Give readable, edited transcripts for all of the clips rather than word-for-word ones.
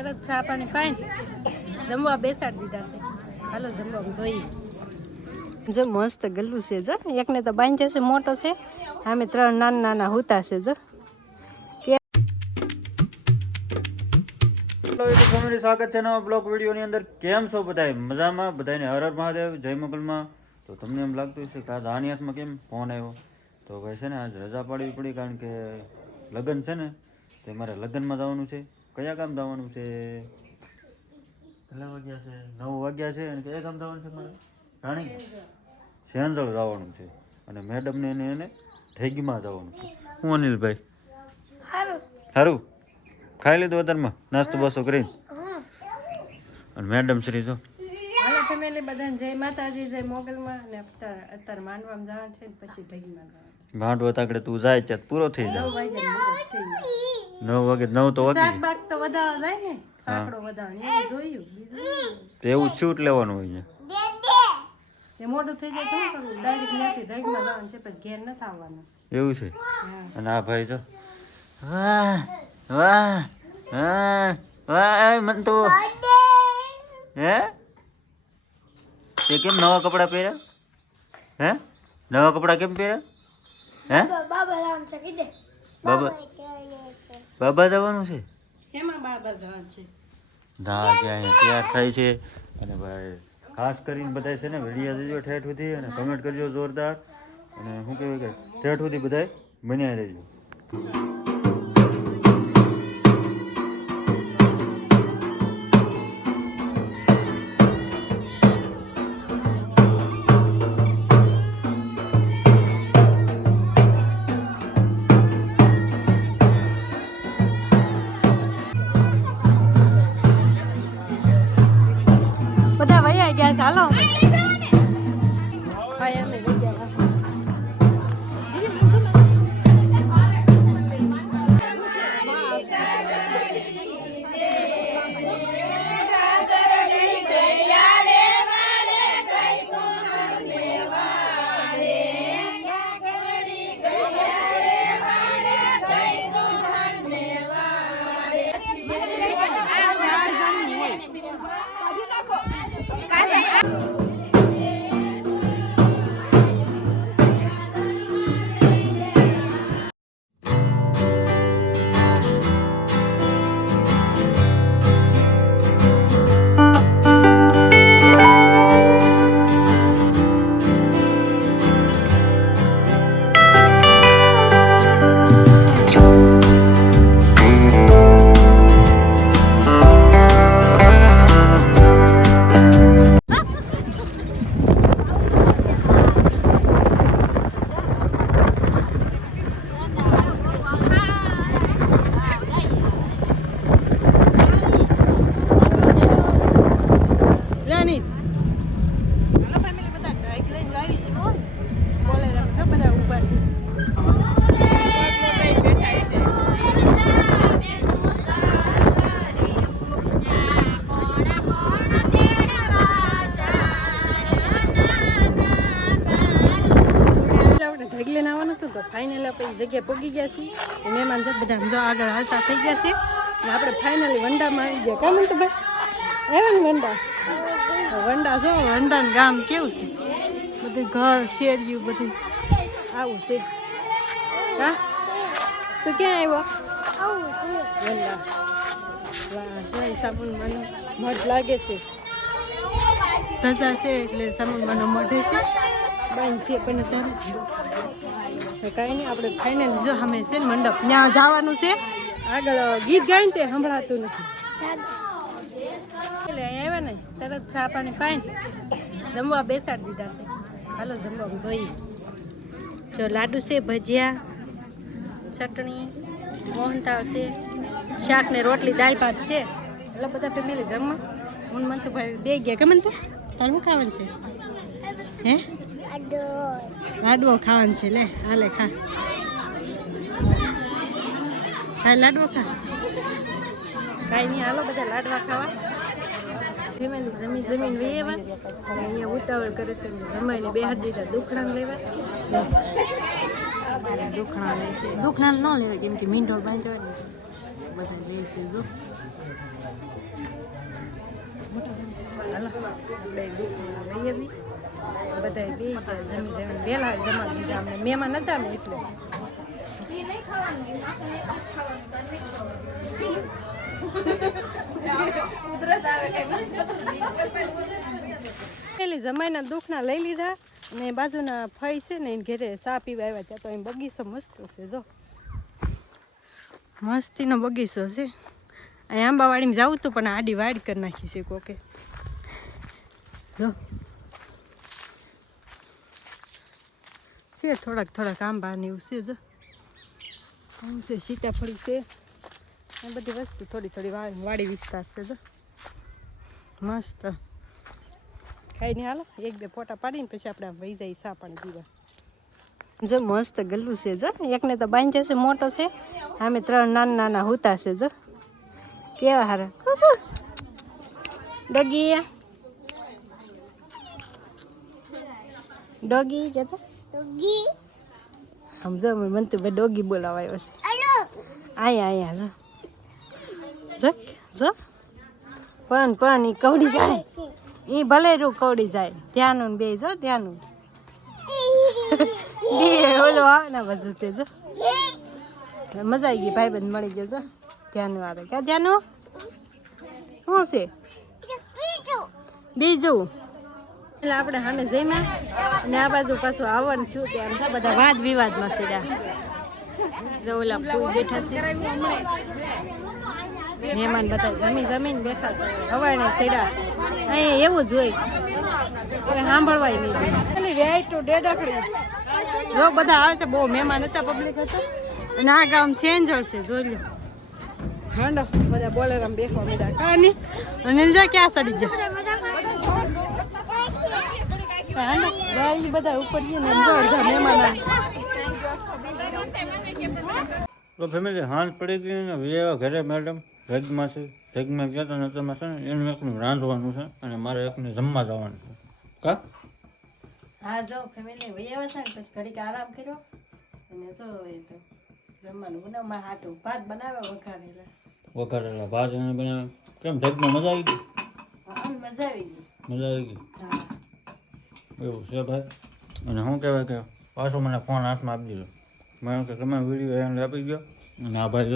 તરત ચા પાણી પાઈને જમવા બેસાડી દીધા છે. હાલો જમવા જોઈએ. જો મસ્ત ગલ્લું છે. જો એકને તો બાંધ જશે, મોટો છે. આમે 3 નાના નાના હુતા છે. જો ફેમિલી સ્વાગત છે નવા બ્લોગ વિડીયોની અંદર. કેમ છો બધાય? મજામાં? બધાને હર હર મહાદેવ, જય મોગલમાં. તો તમને એમ લાગતું છે કે આ આની હાથમાં કેમ ફોન આવ્યો? તો ભાઈ છે ને આજ રજા પાડવી પડી, કારણ કે લગ્ન છે ને, તે મારે લગ્નમાં જવાનું છે. કયા ગામ જવાનું છે? કેટલા વાગ્યા છે? 9 વાગ્યા છે. અને કયા ગામ જવાનું છે મારે? રાણી સેંજળ જવાનું છે. અને મેડમને એને ઠેગીમાં જવાનું છે. હું અનિલભાઈ સારું ખાઈ લીધું અત્યારમાં નાસ્તો બાસ્તો કરીને? અને મેડમ શ્રી જો હાલો ફેમિલી બધાને જય માતાજી, જય મોગલમાં. અને અત્યારે માંડવામાં જવાનું છે, પછી ઢગીમાં જવાનું છે. માંડવો તાકડે તું જાય ત્યાં પૂરો થઈ જાય. 9 વાગ્યા 9 વાગે 9 તો વાગી શાક બાક તો વધારે જાય ને, સાકડો વધારે એવું જોયું. બીજું એવું જ શૂટ લેવાનું હોય એ મોટું થઈ જાય તો શું કરવું? ડાયરેક્ટ ત્યાંથી ઢગીમાં જવાનું છે, પછી ઘેર નથી આવવાનું. એવું છે. અને આ ભાઈ જો વાહ વાહ વાહ વાહ મન તો હે તે કેમ નવા કપડા પહેર્યા? હે નવા કપડા કેમ પહેર્યા? હે બાબા જવાનું છે? એમાં બાબા જવાનું છે. ધા કે અહીંયા તૈયાર થાય છે. અને ભાઈ ખાસ કરીને બધા છે ને વિડીયો જોજો ઠેઠ સુધી, અને કમેન્ટ કરજો જોરદાર. અને શું કહેવાય કે ઠેઠ સુધી બધા બન્યા રહેજો. બધા વયા ગયા છે. હાલો ભાઈ અમે વઈ ગયા. ફાઇનલ આપણે જગ્યાએ પહોંચી ગયા છીએ. મહેમાન જો બધા જો આગળ હાલતા થઈ ગયા છે. અને આપણે ફાઇનલી વંડામાં આવી ગયા. કામ તો ભાઈ એવા ને વંડા જો વંડાનું ગામ કેવું છે, બધું ઘર શેરિયું બધું આવું છે. હા તું ક્યાં આવ્યો? વંડા વાહ જોઈ સાબુનમાંનો મઢ લાગે છે. ધજા છે એટલે સાબુનમાંનો મઢે છે. બંધ છે પણ તારું કાંઈ નહીં. આપણે ફાઇનલ જો અમે છે ને મંડપ ત્યાં જવાનું છે. આગળ ગીત ગાઈને તે સંભળાતું નથી. એટલે અહીંયા આવ્યા ને તરત ચા પાણી પાઈને જમવા બેસાડી દીધા છે. હાલો જમવા જોઈએ. જો લાડુ છે, ભજીયા, ચટણી, મોહનથાળ છે, શાક ને રોટલી, દાળ ભાત છે. એટલે બધા ફેમિલી જમવા. હું મન તો ભાઈ બે ગયા. કેમ તો તારે શું ખાવાનું છે? હે લાડવો ખાવાનું છે. લે હાલે ખા. હા લાડવો ખા. કાંઈ નહીં હાલો બધા લાડવા ખાવા. ફેમિલી જમીન વેવા અને અહીંયા ઉતાવળ કરે છે. જમાઈને બેહાડી દીધા દુખડાને લેવા. દુખણા લે છે. દુખણા ન લેવાય કેમ કે મીંઢોળ બાંધો ને બધા લે છે જો. હાલો આપણે દુખણા લઈએ બી બધા બે જમી વહેલા જમા દીધા અમને મહેમાન હતા ને એટલે. પેલી જમાઈના દુખના લઈ લીધા ને બાજુના ફઈ છે ને એને ઘરે ચા પીવા આવ્યા ત્યાં તો એમ બગીચો મસ્ત છે જો. મસ્તીનો બગીચો છે. અહીં આંબાવાડીમાં જવું હતું પણ આડી વાડ કરી નાખી છે કોકે જો. છે થોડાક આંબા ને એવું છે જો. આમ છે સીતાફળી છે એ બધી વસ્તુ થોડી વાડી વિસ્તાર છે જો. મસ્ત ખાઈને હાલો એક બે ફોટા પાડીને પછી આપણે વહી જાય ચા પાણી પીવા. જો મસ્ત ગલ્લું છે જો. એકને તો બાંધ્યો છે મોટો છે આમે 3 નાના હુતા છે જો. કેવા હારા ડોગી ડોગી કેતો ડોગી સમજો મને તો ભાઈ ડોગી બોલાવાયો છે. અહીંયા જો જો જો પણ ઈ કવડી જાય ઈ ભલે રૂ કવડી જાય ધ્યાનું બે જો ધ્યાનું બે ઓલો આવે ને બધું તે જો. મજા આવી ગઈ ભાઈબંધ મળી ગયો જો. ધ્યાનું આવે ક્યાં ધ્યાનું શું છે બીજું એટલે આપણે સામે જઈમાં અને આ બાજુ પાછું આવવાનું છું ત્યાં છે બધા વાદ વિવાદમાં સીધા જો ઓલા ફૂલ બેઠા છે મહેમાન બધા જમીન બેઠા છે હવાના સીડા અહીંયા એવું જ હોય કોઈ સાંભળવાય નહીં એટલે રાઈટ ટુ ડેડકડી જો બધા આવે છે બહુ મહેમાન હતા પબ્લિક હતા અને આ ગામ સેન્જર છે જોઈ લો. હાંડો બધા બોલેરામ બેસવા મીડા કાની અને જા ક્યાં સડી ગયા હાંડો ગાઈ બધા ઉપર ગયા ને અડધા મહેમાન તો ફેમિલી હાંજ પડી ગઈ ને વિજય ઘરે મેડમ જગમાં છે જગમાં ગયા હતા નતરમાં છે ને એનું એકનું રાંધવાનું છે અને મારે એકને જમવા જવાનું છે કા. હા જો ફેમિલી વૈયા હતા ને પછી ઘડીક આરામ કર્યો અને જો એ તો જમવાનું બનાવવા હાટું ભાત બનાવ્યા વઘારેલા ભાત એને બનાવ્યા. કેમ જગમાં મજા આવી ગઈ? મજા આવી ગઈ. મજા આવી ગઈ એવું છે ભાઈ. અને શું કહેવાય કે પાછો મને ફોન હાથમાં આપી દીધો. મેં કે તમે વિડીયો એને આપી ગયો અને આ ભાઈ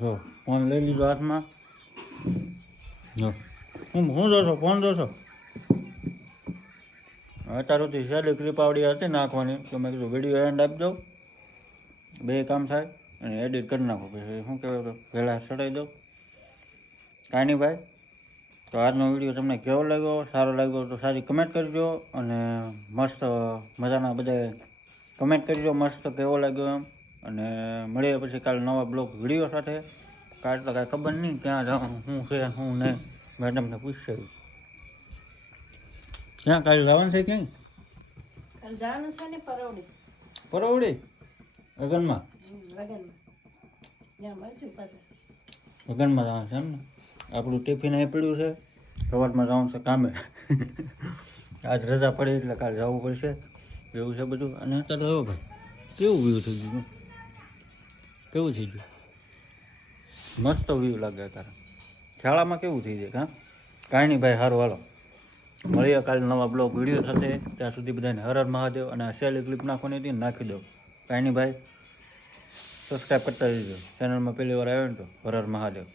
જો ફોન લઈ લીધો હાથમાં. જો હું જોશો ફોન જોશો અત્યાર સુધી સહેલી ક્લિપ આવડી હતી નાખવાની તો મેં કીધું વિડીયો એન્ડ આપી દઉં બે કામ થાય અને એડિટ કરી નાખો પછી શું કહેવાય પહેલાં ચડાવી દઉં. કાંઈ નહીં ભાઈ. તો આજનો વિડીયો તમને કેવો લાગ્યો? સારો લાગ્યો તો સારી કમેન્ટ કરજો અને મસ્ત મજાના બધા કમેન્ટ કરજો મસ્ત કેવો લાગ્યો એમ. અને મળીએ પછી કાલે નવા બ્લોગ વિડીયો સાથે. કાલે તો કાંઈ ખબર નહીં ક્યાં જવાનું શું છે શું નહીં મેડમને પૂછશે. ક્યાં કાલે જવાનું છે ક્યાંય? કાલે જવાનું છે ને પરવડી. પરવડી લગનમાં? લગનમાં જવાનું છે એમ ને. આપણું ટિફિન અહીં પડ્યું છે. સવારમાં જવાનું છે કામે. આજ રજા પડી એટલે કાલે જવું પડશે એવું છે બધું. અને અત્યારે હવે ભાઈ કેવું વ્યૂ થઈ ગયું? કેવું થઈ ગયું? મસ્ત વ્યૂ લાગે અત્યારે. શાળામાં કેવું થઈ જાય? હા કાંઈ નહીં ભાઈ. સારું હાલો મળીએ કાલે નવા બ્લોગ વિડીયો સાથે. ત્યાં સુધી બધાને હર હર મહાદેવ. અને આ સહેલી ક્લિપ નાખવાની હતી નાખી દો. કાંઈ નહીં ભાઈ. સબસ્ક્રાઈબ કરતા જજો ચેનલમાં પહેલી વાર આવ્યો ને તો હર હર મહાદેવ.